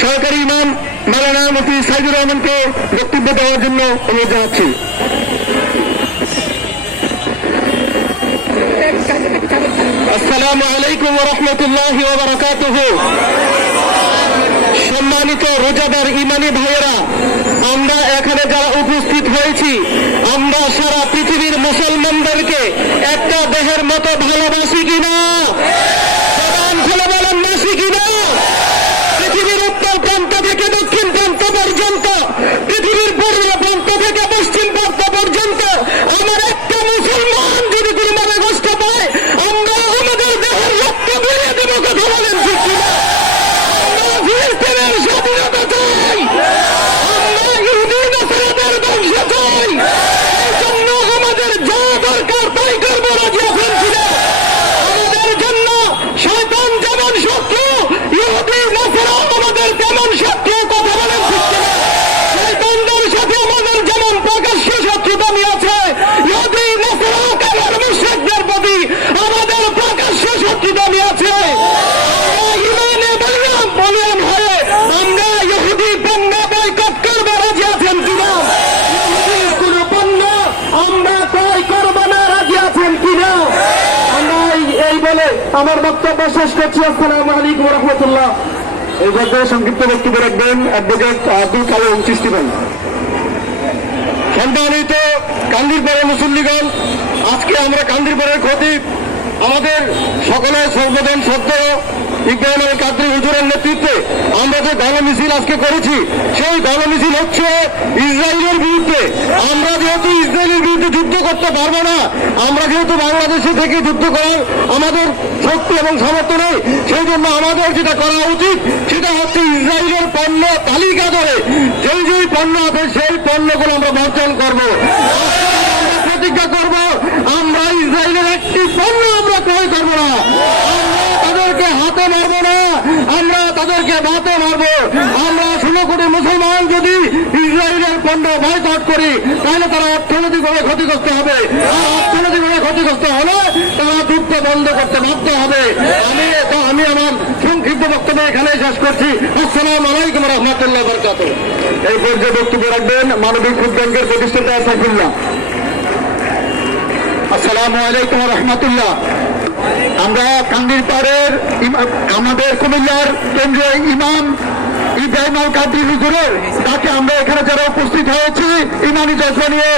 সহকারী ইমাম মাওলানা মুফতি সাইদুর রহমানকে বক্তব্য দেওয়ার জন্য অনুরোধ জানাচ্ছি। আসসালামু আলাইকুম ওয়া রাহমাতুল্লাহি ওয়া বারাকাতুহু। সম্মানিত রোজাদার ইমানি ভাইয়েরা, আমরা এখানে যারা উপস্থিত হয়েছি, আমরা সারা পৃথিবীর মুসলমানদেরকে একটা দেহের মতো ভালোবাসি কিনা? জবান খুলে বলেন, বাসি কিনা? পৃথিবীর উত্তর প্রান্ত থেকে দক্ষিণ প্রান্ত পর্যন্ত, পৃথিবীর পূর্ব প্রান্ত থেকে পশ্চিম প্রান্ত পর্যন্ত আমার একটা মুসলমান যদি কুরবানে গোশত পায়, আমরা আমাদের দেহের রক্ত বেরিয়ে দেব। কথা বলেন ঠিক কিনা? আমরা ফিলিস্তিনের স্বাধীনতা চাই, আমরা ইহুদি নাসারাদের ধ্বংস চাই। এই জন্য আমাদের যা দরকার তাই করবো। রাজি আছেন কিনা? আমাদের জন্য শয়তান যেমন শত্রু, ইহুদি নাসারা আমাদের তেমন শত্রু। কথা বলেন ঠিক কিনা? শয়তানদের সাথে আমাদের যেমন প্রকাশ্য শত্রুতা আছে, ইহুদি নাসারা কাফের মুশরিকদের প্রতি আমাদের প্রকাশ্য শত্রুতা আছে। আমরা ইমানে বলিয়ান হয়ে আমরা ইহুদি পণ্য বয়কট করবো। রাজি আছেন কিনা? ইহুদির কোন পণ্য আমরা ক্রয় করবো না। রাজি আছেন কিনা? আমরা এই বলে আমার বক্তব্য শেষ করছি। আসসালামু আলাইকুম ওয়া রাহমাতুল্লাহ। এই পর্যায়ে সংক্ষিপ্ত বক্তব্য রাখবেন অ্যাডভোকেট আব্দুল কালাম চিশতি ভাই। সম্মানিত কান্দিরপাড়ের মুসল্লিগণ, আজকে আমরা কান্দিরপাড়ের খতিব আমাদের সকলের সর্বজন সত্য ইকবাল আল কাদরি হুজুরের নেতৃত্বে আমরা যে গণমিছিল আজকে করেছি, সেই গণমিছিল হচ্ছে ইসরায়েলের বিরুদ্ধে। আমরা যেহেতু ইসরায়েলের বিরুদ্ধে যুদ্ধ করতে পারবো না, আমরা যেহেতু বাংলাদেশে থেকে যুদ্ধ করার আমাদের শক্তি এবং সামর্থ্য নেই, সেই জন্য আমাদের যেটা করা উচিত সেটা হচ্ছে ইসরায়েলের পণ্য তালিকা ধরে যেই পণ্য আছে সেই পণ্যগুলো আমরা বর্জন করবো। আমরা প্রতিজ্ঞা করবো, আমরা ইসরায়েলের একটি পণ্য আমরা ক্রয় করবো না, আমরা তাদেরকে হাতে মারবো না, আমরা তাদেরকে ভাতে মারবো। আমরা 16 কোটি মুসলমান যদি ইসরায়েলের পণ্য বয়কট করি, তাহলে তারা অর্থনৈতিকভাবে ক্ষতিগ্রস্ত হবে। আর অর্থনৈতিকভাবে ক্ষতিগ্রস্ত হলে তারা যুদ্ধ বন্ধ করতে বাধ্য হবে। আমি আমার সংক্ষিপ্ত বক্তব্য এখানে শেষ করছি। আসসালামু আলাইকুম ওয়া রাহমাতুল্লাহি ওয়া বারাকাতুহু। এই পর্যায়ে বক্তব্য রাখবেন মানবিক ফুড ব্যাংকের প্রতিষ্ঠাতা সাইফুল্লাহ। আসসালামু আলাইকুম ওয়া রাহমাতুল্লাহ। আমরা কান্দিরপাড়ের আমাদের কুমিল্লার কেন্দ্রীয় ইমাম ইব্রাহিম আল কাদরি হুজুরের তাকে আমরা এখানে যারা উপস্থিত হয়েছি ইমানি জজবা নিয়ে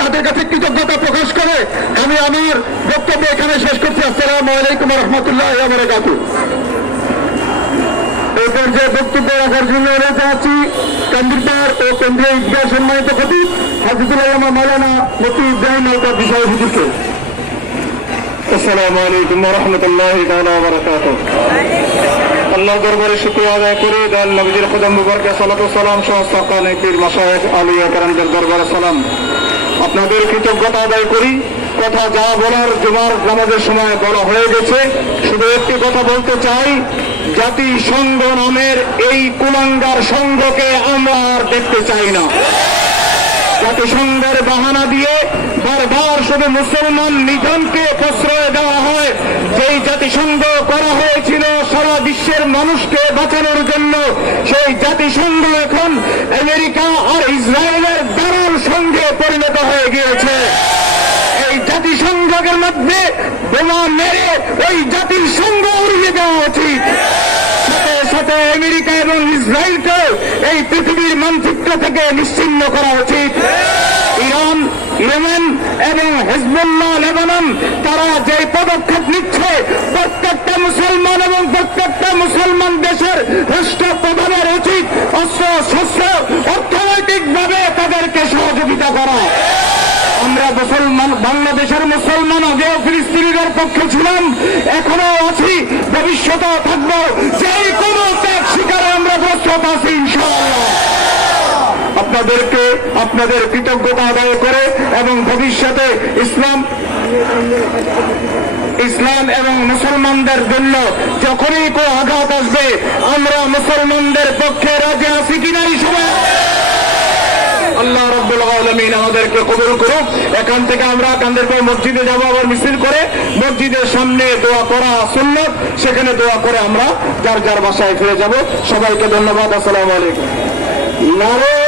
তাদের কাছে কৃতজ্ঞতা প্রকাশ করে আমি আমার বক্তব্য এখানে শেষ করছি। আসসালামু আলাইকুম ওয়া রাহমাতুল্লাহি ওয়া বারাকাতুহু। এই পর্যায়ে বক্তব্য রাখার জন্য অনুরোধ জানাচ্ছি কান্দিরপাড় ও কেন্দ্রীয় ঈদগাহ সম্মানিত খতিব হাফিজুল আলম মাওলানা মুফতি ইব্রাহিম আল কাদরি সাহেব হুজুরকে। আসসালামু আলাইকুম ওয়া রাহমাতুল্লাহি তাআলা ওয়া বারাকাতুহু। আল্লাহর দরবারে শুকরিয়া আদায় করি, দয়াল নবীজির কদম মুবারকে সালাত ও সালাম সহ সাকানে পীর মাশায়েখ আউলিয়া কেরামদের দরবারে সালাম। আপনাদের কৃতজ্ঞতা আদায় করি। কথা যা বলার জুমার নামাজের সময় বলা হয়ে গেছে। শুধু একটি কথা বলতে চাই, জাতিসংঘ নামের এই কুলাঙ্গার সংঘকে আমরা আর দেখতে চাই না। জাতিসংঘের বাহানা দিয়ে বারবার শুধু মুসলমান নিধনকে প্রশ্রয় দেওয়া হয়। যেই জাতিসংঘ করা হয়েছিল সারা বিশ্বের মানুষকে বাঁচানোর জন্য, সেই জাতিসংঘ এখন আমেরিকা আর ইসরায়েলের দালাল সংঘে পরিণত হয়ে গিয়েছে। এই জাতিসংঘের মধ্যে বোমা মেরে ওই জাতির সংঘ উড়িয়ে দেওয়া উচিত। সাথে সাথে আমেরিকা এবং ইসরায়েলকে এই পৃথিবীর মানচিত্র থেকে নিশ্চিহ্ন করা উচিত। ইরান, ইয়েমেন এবং হিজবুল্লাহ লেবানন তারা যে পদক্ষেপ নিচ্ছে, প্রত্যেকটা মুসলমান এবং প্রত্যেকটা মুসলমান দেশের রাষ্ট্রপ্রধানের উচিত অস্ত্র শস্ত্র অর্থনৈতিকভাবে তাদেরকে সহযোগিতা করা। আমরা মুসলমান, বাংলাদেশের মুসলমান আগেও ফিলিস্তিনিদের পক্ষে ছিলাম, এখনো আছি, ভবিষ্যতেও থাকবো। যেই কোনো ত্যাগ শিকারে আমরা প্রস্তুত আছি ইনশাআল্লাহ। আপনাদেরকে আপনাদের কৃতজ্ঞতা আদায় করে এবং ভবিষ্যতে ইসলাম এবং মুসলমানদের জন্য যখনই কোনো আঘাত আসবে আমরা মুসলমানদের পক্ষে রাজি আছি কিনা এই সময় আল্লাহ রাব্বুল আলামিন আমাদেরকে কবুল করুক। এখান থেকে আমরা কান্দেরপুর মসজিদে যাব, আবার মিছিল করে মসজিদের সামনে দোয়া করা সুন্নাত, সেখানে দোয়া করে আমরা যার যার বাসায় ফিরে যাব। সবাইকে ধন্যবাদ। আসসালামু আলাইকুম। নারে